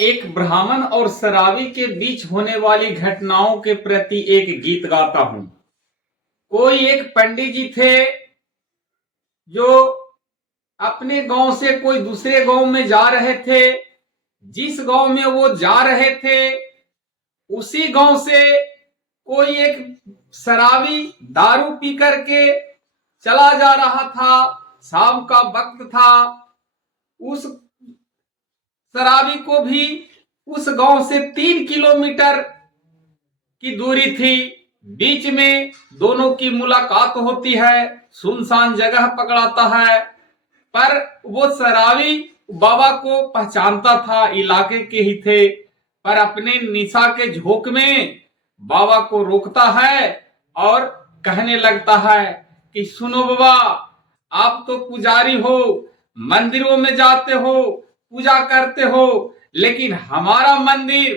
एक ब्राह्मण और शराबी के बीच होने वाली घटनाओं के प्रति एक गीत गाता हूं। कोई एक पंडित जी थे जो अपने गांव से कोई दूसरे गांव में जा रहे थे। जिस गांव में वो जा रहे थे उसी गांव से कोई एक शराबी दारू पी करके चला जा रहा था। शाम का वक्त था। उस शराबी को भी उस गांव से 3 किलोमीटर की दूरी थी। बीच में दोनों की मुलाकात होती है। सुनसान जगह पकड़ाता है, पर वो शराबी बाबा को पहचानता था, इलाके के ही थे, पर अपने निशा के झोंक में बाबा को रोकता है और कहने लगता है कि सुनो बाबा, आप तो पुजारी हो, मंदिरों में जाते हो, पूजा करते हो, लेकिन हमारा मंदिर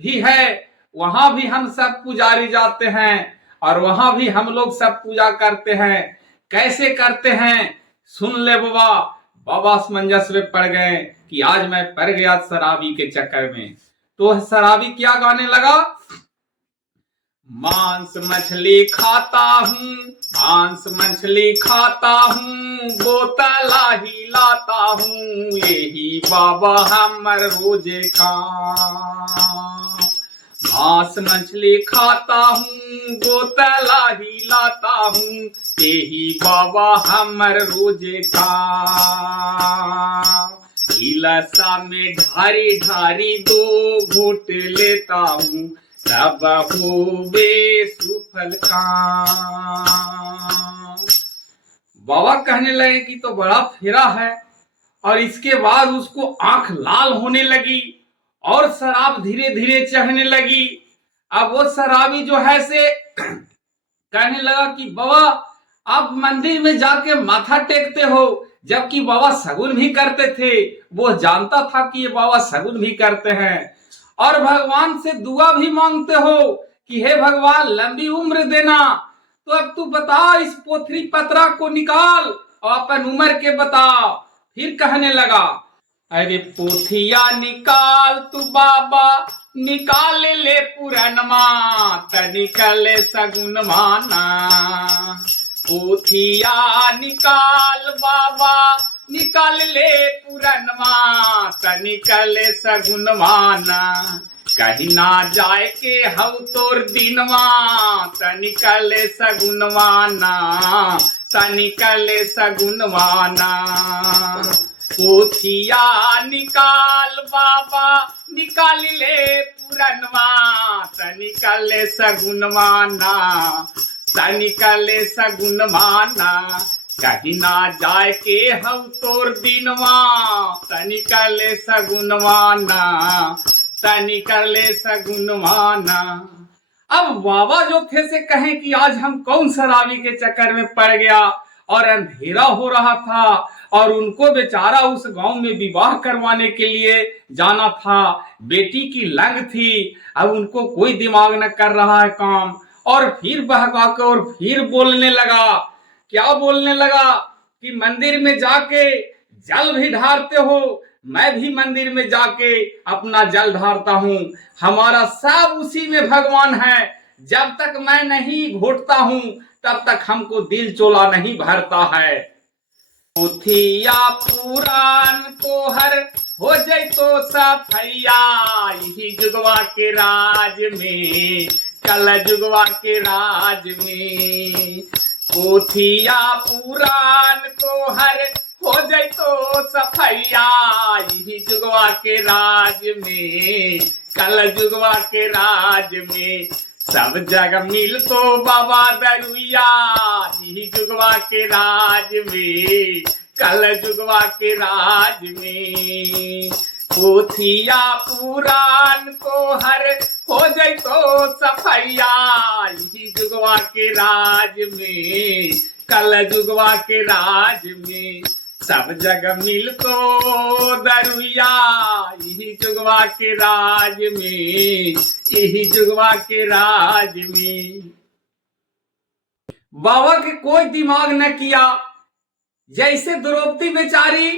भी है, वहां भी हम सब पुजारी जाते हैं और वहां भी हम लोग सब पूजा करते हैं। कैसे करते हैं सुन ले बाबा। बाबा असमंजस में पड़ गए कि आज मैं पड़ गया शराबी के चक्कर में। तो शराबी क्या गाने लगा, मांस मछली खाता हूँ, मांस मछली खाता हूँ, बोतला ही लाता हूँ, यही बाबा हमर रोजे का। मांस मछली खाता हूँ, बोतला ही लाता हूँ, यही बाबा हमर रोजे का। इलासा में ढारी ढारी 2 घूंट लेता हूँ, तब होवे सुफल काम। बाबा कहने लगे कि तो बड़ा फेरा है। और इसके बाद उसको आंख लाल होने लगी और शराब धीरे धीरे चढ़ने लगी। अब वो शराबी जो है से कहने लगा कि बाबा आप मंदिर में जाके माथा टेकते हो, जबकि बाबा सगुन भी करते थे। वो जानता था कि ये बाबा सगुन भी करते हैं और भगवान से दुआ भी मांगते हो कि हे भगवान लंबी उम्र देना। तो अब तू बता, इस पोथरी पत्रा को निकाल और अपन उम्र के बता। फिर कहने लगा, अरे पोथिया निकाल तू बाबा, निकाल ले पुरनमा, तनिकल सगुन माना। पोथिया निकाल बाबा, निकाल ले पुरनमा, तनिकल सगुन माना। कहीं ना जाए के हव तोर दिनवा, तनिकल सगुन माना, तनिकल सगुन माना। पोथिया निकाल बाबा, निकाल ले पुरनवा, तनिकल सगुन माना, तनिकल सगुन माना। कहीं ना जाए के हम तोर दिनवा, तनिकल सगुन माना, तनिकल सगुन माना। अब बाबा जो थे से कहें कि आज हम कौन शराबी के चक्कर में पड़ गया और अंधेरा हो रहा था और उनको बेचारा उस गांव में विवाह करवाने के लिए जाना था। बेटी की लंग थी, अब उनको कोई दिमाग न कर रहा है काम। और फिर बहका के और फिर बोलने लगा, क्या बोलने लगा कि मंदिर में जाके जल भी ढारते हो, मैं भी मंदिर में जाके अपना जल ढारता हूँ, हमारा सब उसी में भगवान है। जब तक मैं नहीं घोटता हूँ तब तक हमको दिल चोला नहीं भरता है। पोथिया पुराण को हर हो जाए तो सफैया, यही जुगवा के राज में, कल जुगवा के राज में। पोथिया पुराण को हर हो जाए तो सफैया, यही जुगवा के राज में, कल जुगवा के राज में। सब जगह मिल तो बाबा दरुया, यही जुगवा के राज में, कल जुगवा के राज में। पोथिया पुराण को हर हो जाए तो सफैया, यही जुगवा के राज में, कल जुगवा के राज में। सब जगह मिल तो दरुया, यही जुगवा के राज में, यही जुगवा के राज में। बाबा के कोई दिमाग न किया। जैसे द्रौपदी बेचारी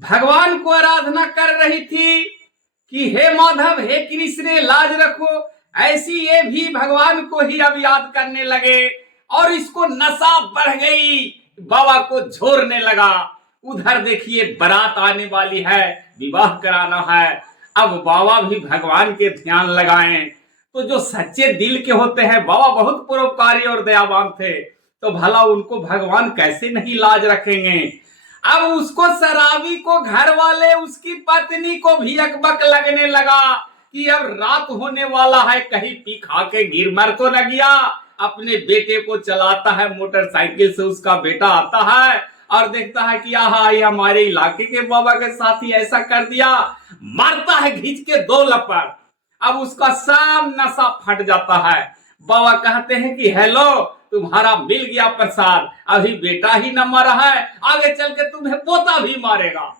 भगवान को आराधना कर रही थी कि हे माधव हे कृष्ण लाज रखो। ऐसी ये भी भगवान को ही अब याद करने लगे और इसको नशा बढ़ गई, बाबा को झोरने लगा। उधर देखिए बारात आने वाली है, विवाह कराना है। अब बाबा भी भगवान के ध्यान लगाएं। तो जो सच्चे दिल के होते हैं, बाबा बहुत परोपकारी और दयावान थे, तो भला उनको भगवान कैसे नहीं लाज रखेंगे। अब उसको शराबी को घर वाले उसकी पत्नी को भी अकबक लगने लगा कि अब रात होने वाला है, कहीं पी खा के गिर मर तो न गया। अपने बेटे को चलाता है मोटरसाइकिल से, उसका बेटा आता है और देखता है कि आहा ये हमारे इलाके के बाबा के साथ ही ऐसा कर दिया, मारता है घिंच के 2 लपड़। अब उसका सब नशा फट जाता है। बाबा कहते हैं कि हेलो तुम्हारा मिल गया प्रसाद, अभी बेटा ही न मरा है, आगे चल के तुम्हें पोता भी मारेगा।